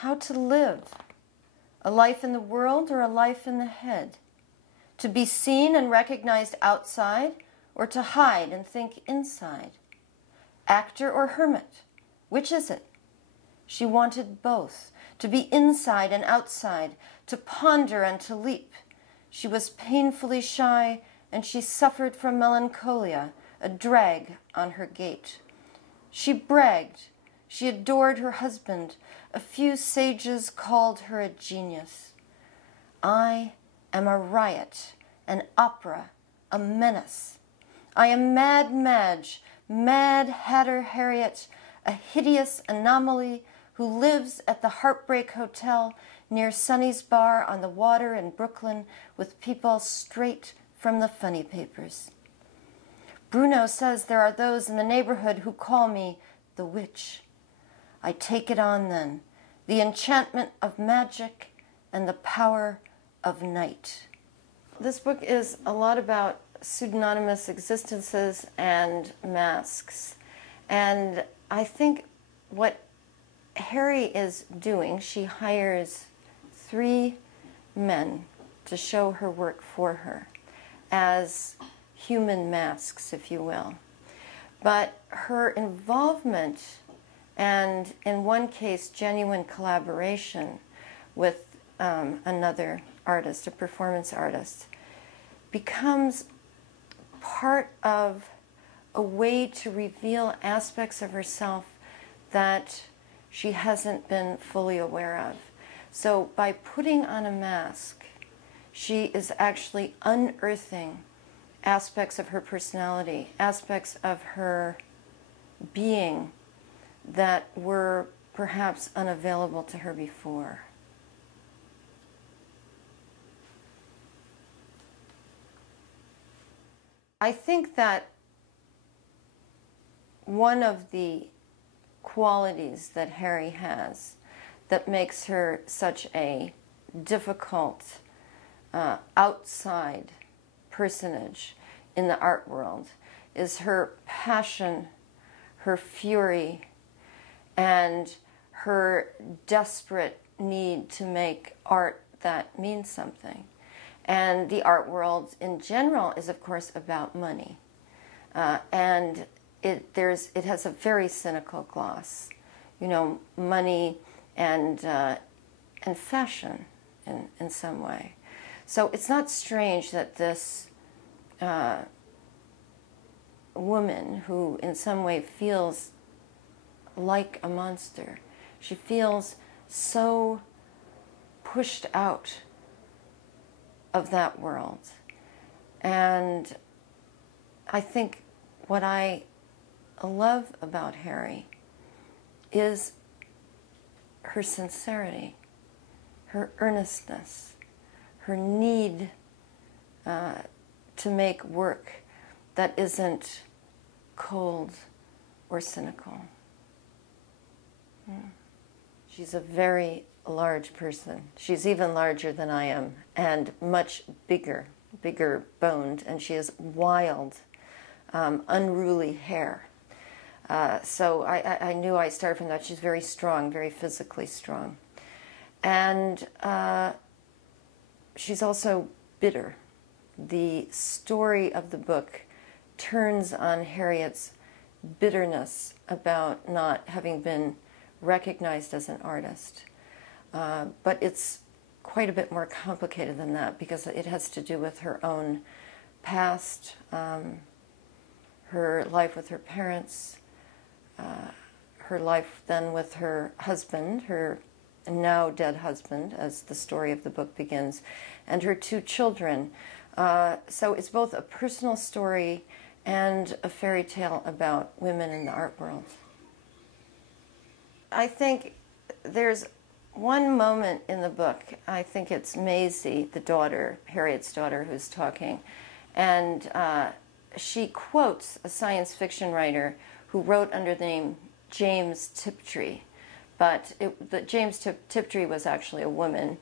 how to live, a life in the world or a life in the head, to be seen and recognized outside or to hide and think inside, actor or hermit, which is it? She wanted both, to be inside and outside, to ponder and to leap. She was painfully shy, and she suffered from melancholia, a drag on her gait. She bragged. She adored her husband. A few sages called her a genius. I am a riot, an opera, a menace. I am Mad Madge, Mad Hatter Harriet, a hideous anomaly who lives at the Heartbreak Hotel near Sunny's Bar on the water in Brooklyn with people straight from the funny papers. Bruno says there are those in the neighborhood who call me the witch. I take it on then, the enchantment of magic and the power of night. This book is a lot about pseudonymous existences and masks. And I think what Harry is doing, she hires 3 men to show her work for her as human masks, if you will. But her involvement, and in one case, genuine collaboration with another artist, a performance artist, becomes part of a way to reveal aspects of herself that she hasn't been fully aware of. So by putting on a mask, she is actually unearthing aspects of her personality, aspects of her being that were perhaps unavailable to her before. I think that one of the qualities that Harry has that makes her such a difficult outside personage in the art world is her passion, her fury, and her desperate need to make art that means something. And the art world in general is, of course, about money. And it has a very cynical gloss. You know, money and fashion in some way. So it's not strange that this woman, who in some way feels like a monster, she feels so pushed out of that world. And I think what I love about Harry is her sincerity, her earnestness, her need to make work that isn't cold or cynical. She's a very large person. She's even larger than I am, and much bigger boned, and she has wild, unruly hair. So I knew I started from that. She's very strong, very physically strong. And she's also bitter. The story of the book turns on Harriet's bitterness about not having been recognized as an artist. But it's quite a bit more complicated than that, because it has to do with her own past, her life with her parents, her life then with her husband, her now dead husband, as the story of the book begins, and her 2 children. So it's both a personal story and a fairy tale about women in the art world. I think there's one moment in the book, I think it's Maisie, the daughter, Harriet's daughter, who's talking, and she quotes a science fiction writer who wrote under the name James Tiptree, but James Tiptree was actually a woman,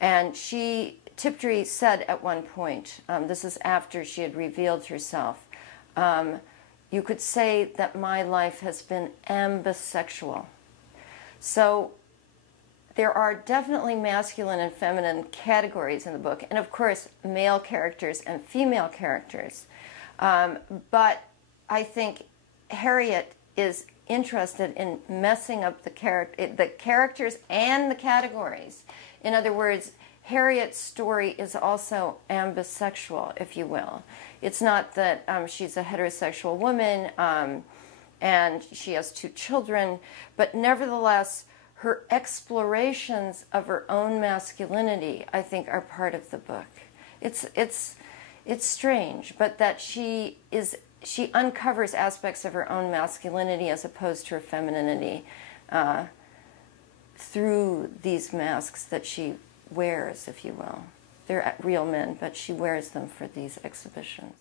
and Tiptree said at one point, this is after she had revealed herself, you could say that my life has been ambisexual. So there are definitely masculine and feminine categories in the book, and of course male characters and female characters. But I think Harriet is interested in messing up the characters and the categories. In other words, Harriet's story is also ambisexual, if you will. It's not that she's a heterosexual woman and she has 2 children, but nevertheless, her explorations of her own masculinity, I think, are part of the book. It's strange, but that she uncovers aspects of her own masculinity as opposed to her femininity through these masks that she wears, if you will. They're real men, but she wears them for these exhibitions.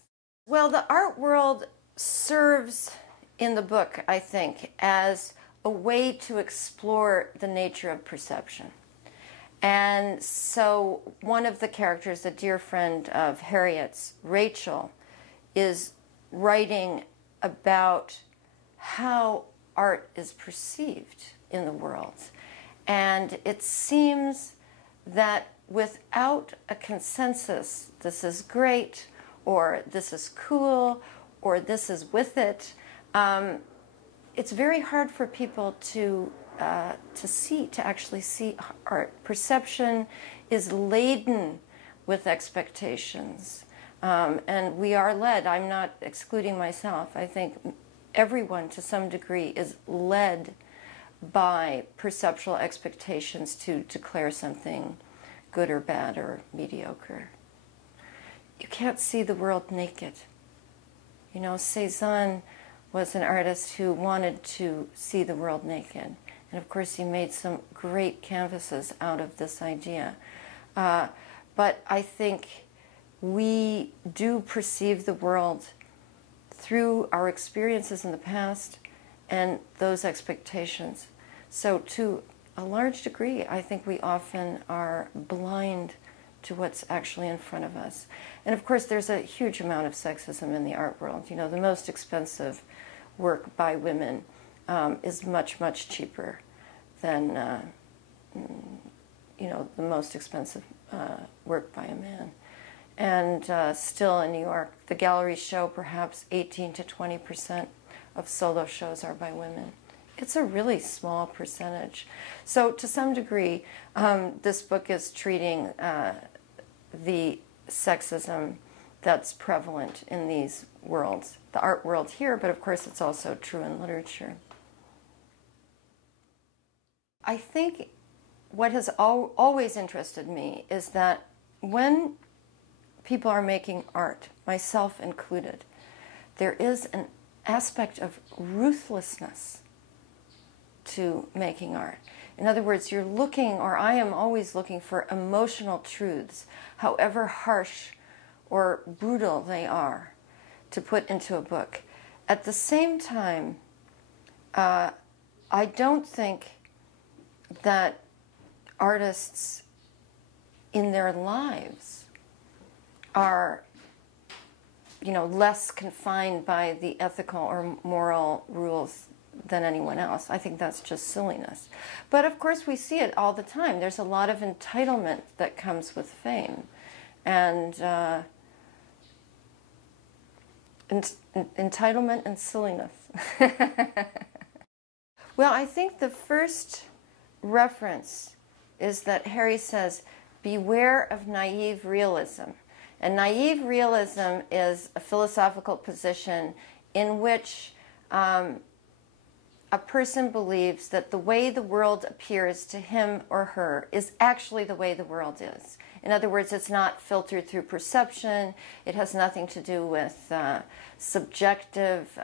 Well, the art world serves in the book, I think, as a way to explore the nature of perception. And so one of the characters, a dear friend of Harriet's, Rachel, is writing about how art is perceived in the world. And it seems that without a consensus, this is great, or this is cool, or this is with it, it's very hard for people to actually see art. Perception is laden with expectations, and we are led. I'm not excluding myself. I think everyone, to some degree, is led by perceptual expectations to declare something good or bad or mediocre. You can't see the world naked. You know, Cézanne was an artist who wanted to see the world naked. And of course he made some great canvases out of this idea. But I think we do perceive the world through our experiences in the past and those expectations. So to a large degree, I think we often are blind to what's actually in front of us. And of course there's a huge amount of sexism in the art world. You know, the most expensive work by women is much, much cheaper than, you know, the most expensive work by a man. And still in New York, the galleries show perhaps 18 to 20% of solo shows are by women. It's a really small percentage. So to some degree, this book is treating the sexism that's prevalent in these worlds, the art world here, but of course it's also true in literature. I think what has always interested me is that when people are making art, myself included, there is an aspect of ruthlessness to making art. In other words, you're looking, or I am always looking for emotional truths, however harsh or brutal they are, to put into a book. At the same time, I don't think that artists in their lives are, you know, less confined by the ethical or moral rules than anyone else. I think that's just silliness. But of course we see it all the time. There's a lot of entitlement that comes with fame. And entitlement and silliness. Well, I think the first reference is that Harry says, beware of naive realism. And naive realism is a philosophical position in which a person believes that the way the world appears to him or her is actually the way the world is. In other words, it's not filtered through perception. It has nothing to do with subjective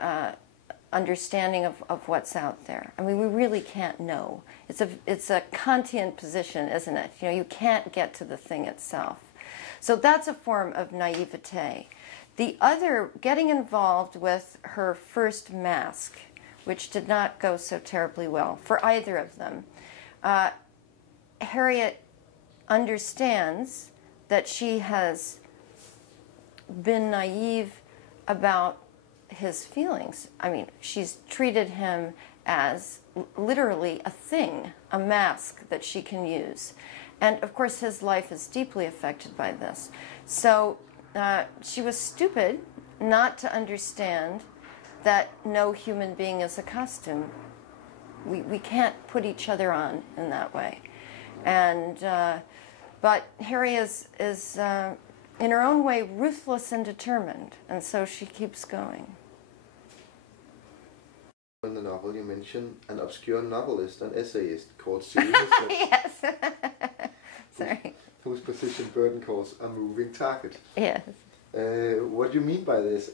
understanding of what's out there. I mean, we really can't know. It's a Kantian position, isn't it? You know, you can't get to the thing itself. So that's a form of naivete. The other, getting involved with her first mask, which did not go so terribly well for either of them. Harriet understands that she has been naive about his feelings. I mean, she's treated him as literally a thing a mask that she can use. And of course his life is deeply affected by this. So she was stupid not to understand that no human being is a costume. We can't put each other on in that way. And but Harry is in her own way ruthless and determined, and so she keeps going. In the novel, you mention an obscure novelist, an essayist called Siri Hustvedt. Yes. Sorry. Whose position Burden calls a moving target. Yes. What do you mean by this?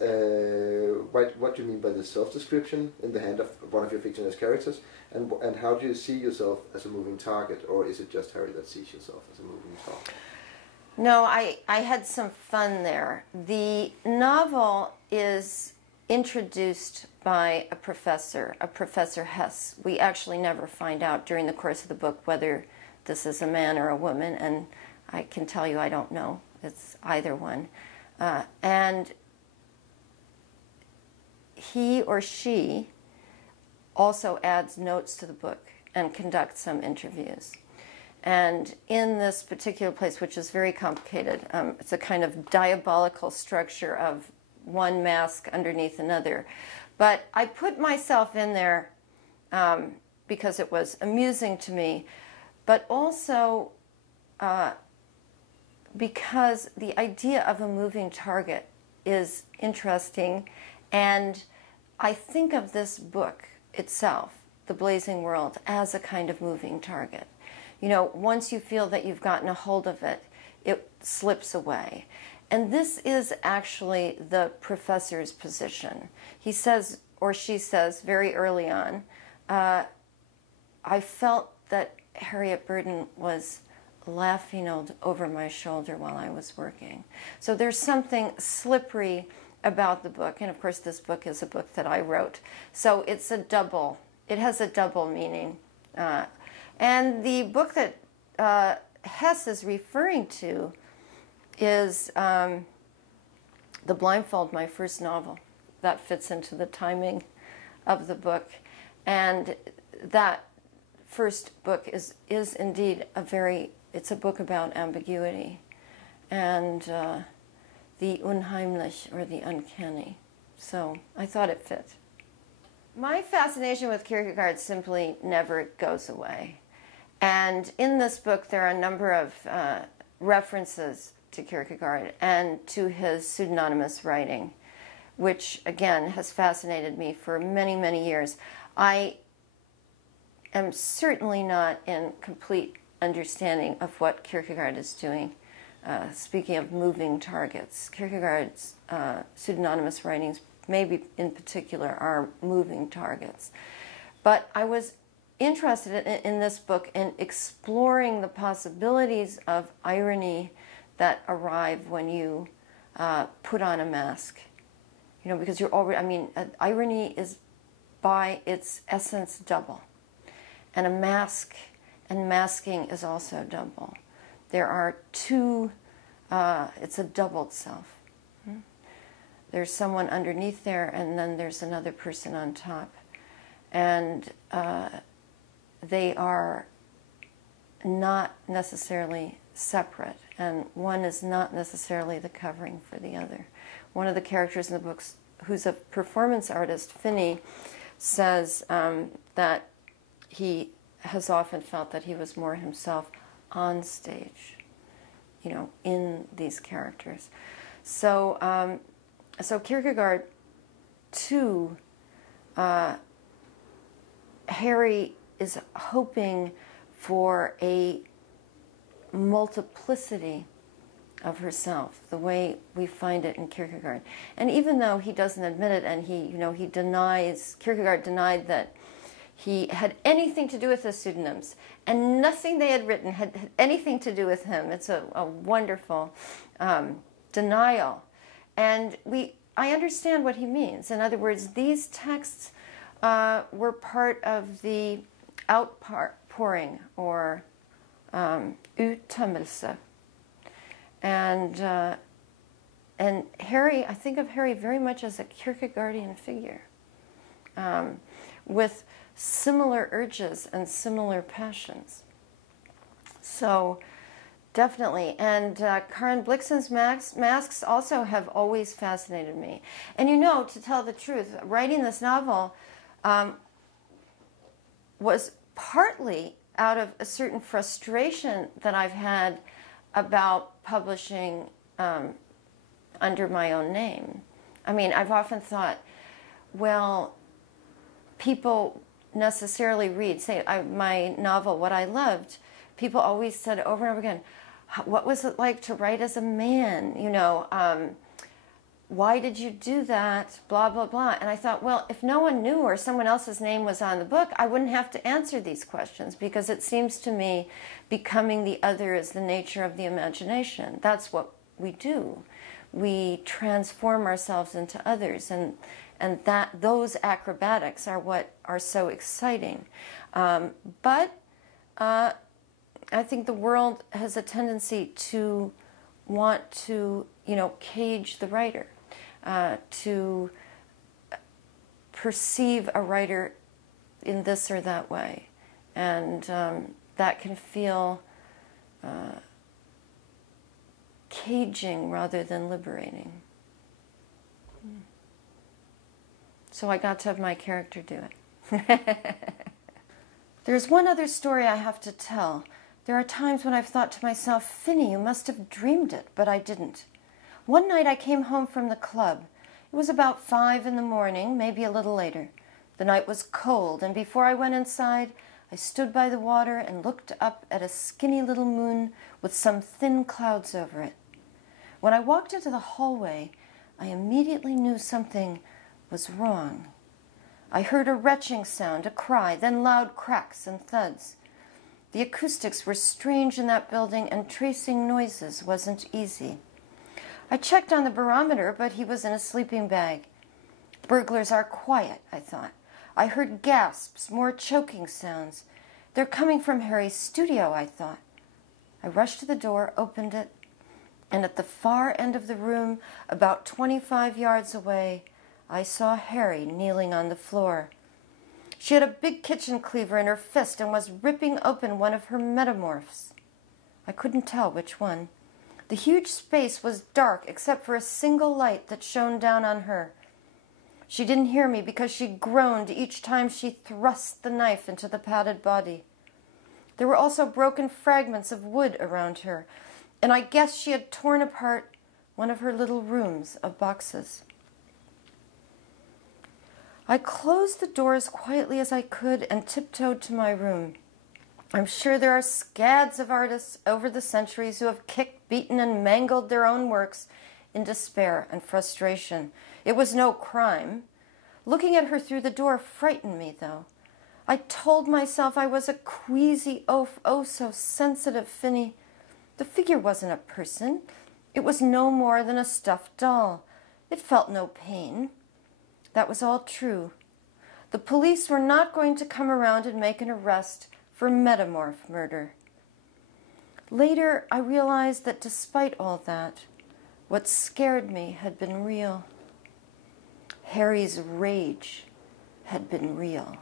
What do you mean by the self-description in the hand of one of your fictional characters? And how do you see yourself as a moving target? Or is it just Harry that sees yourself as a moving target? No, I had some fun there. The novel is introduced by a Professor Hess. We actually never find out during the course of the book whether this is a man or a woman, and I can tell you I don't know. It's either one. And he or she also adds notes to the book and conducts some interviews. And in this particular place, which is very complicated, it's a kind of diabolical structure of one mask underneath another. But I put myself in there because it was amusing to me, but also because the idea of a moving target is interesting, and I think of this book itself, The Blazing World, as a kind of moving target. You know, once you feel that you've gotten a hold of it, it slips away. And this is actually the professor's position. He says, or she says, very early on, I felt that Harriet Burden was laughing over my shoulder while I was working. So there's something slippery about the book, and of course this book is a book that I wrote. So it has a double meaning. And the book that Hess is referring to is The Blindfold, my first novel. That fits into the timing of the book. And that first book is indeed it's a book about ambiguity and the unheimlich, or the uncanny. So I thought it fit. My fascination with Kierkegaard simply never goes away. And in this book there are a number of references to Kierkegaard and to his pseudonymous writing, which again has fascinated me for many, many years. I am certainly not in complete understanding of what Kierkegaard is doing. Speaking of moving targets, Kierkegaard's pseudonymous writings, maybe in particular, are moving targets. But I was interested in this book in exploring the possibilities of irony that arrive when you put on a mask. You know, because you're already, irony is by its essence double. And a mask and masking is also double. There are two, it's a doubled self. There's someone underneath there, and then there's another person on top. And they are not necessarily separate, and one is not necessarily the covering for the other. One of the characters in the books, who's a performance artist, Finney, says that he has often felt that he was more himself on stage, you know, in these characters. So, so Kierkegaard, too, Harry is hoping for a multiplicity of herself, the way we find it in Kierkegaard. And even though he doesn't admit it, and he denies, Kierkegaard denied that he had anything to do with the pseudonyms, and nothing they had written had anything to do with him. It's a wonderful denial. And I understand what he means. In other words, these texts were part of the outpouring, or uttømmelse. And Harry, I think of Harry very much as a Kierkegaardian figure, with similar urges and similar passions. So definitely. And Karen Blixen's masks also have always fascinated me. And you know, to tell the truth, writing this novel was partly out of a certain frustration that I've had about publishing under my own name. I mean, I've often thought, well, people necessarily read, say, my novel, What I Loved, people always said over and over again, what was it like to write as a man? You know, why did you do that? Blah, blah, blah. And I thought, well, if no one knew or someone else's name was on the book, I wouldn't have to answer these questions, because it seems to me becoming the other is the nature of the imagination. That's what we do. We transform ourselves into others, and those acrobatics are what are so exciting. But I think the world has a tendency to want to, you know, cage the writer, to perceive a writer in this or that way, and that can feel caging rather than liberating. So I got to have my character do it. There's one other story I have to tell. There are times when I've thought to myself, Finny, you must have dreamed it, but I didn't. One night I came home from the club. It was about 5 in the morning, maybe a little later. The night was cold, and before I went inside, I stood by the water and looked up at a skinny little moon with some thin clouds over it. When I walked into the hallway, I immediately knew something was wrong. I heard a retching sound, a cry, then loud cracks and thuds. The acoustics were strange in that building, and tracing noises wasn't easy. I checked on the barometer, but he was in a sleeping bag. Burglars are quiet, I thought. I heard gasps, more choking sounds. They're coming from Harry's studio, I thought. I rushed to the door, opened it, and at the far end of the room, about 25 yards away, I saw Harry kneeling on the floor. She had a big kitchen cleaver in her fist and was ripping open one of her metamorphs. I couldn't tell which one. The huge space was dark except for a single light that shone down on her. She didn't hear me because she groaned each time she thrust the knife into the padded body. There were also broken fragments of wood around her, and I guessed she had torn apart one of her little rooms of boxes. I closed the door as quietly as I could and tiptoed to my room. I'm sure there are scads of artists over the centuries who have kicked, beaten, and mangled their own works in despair and frustration. It was no crime. Looking at her through the door frightened me, though. I told myself I was a queasy, oh so sensitive Finny. The figure wasn't a person. It was no more than a stuffed doll. It felt no pain. That was all true. The police were not going to come around and make an arrest for metamorph murder. Later, I realized that despite all that, what scared me had been real. Harry's rage had been real.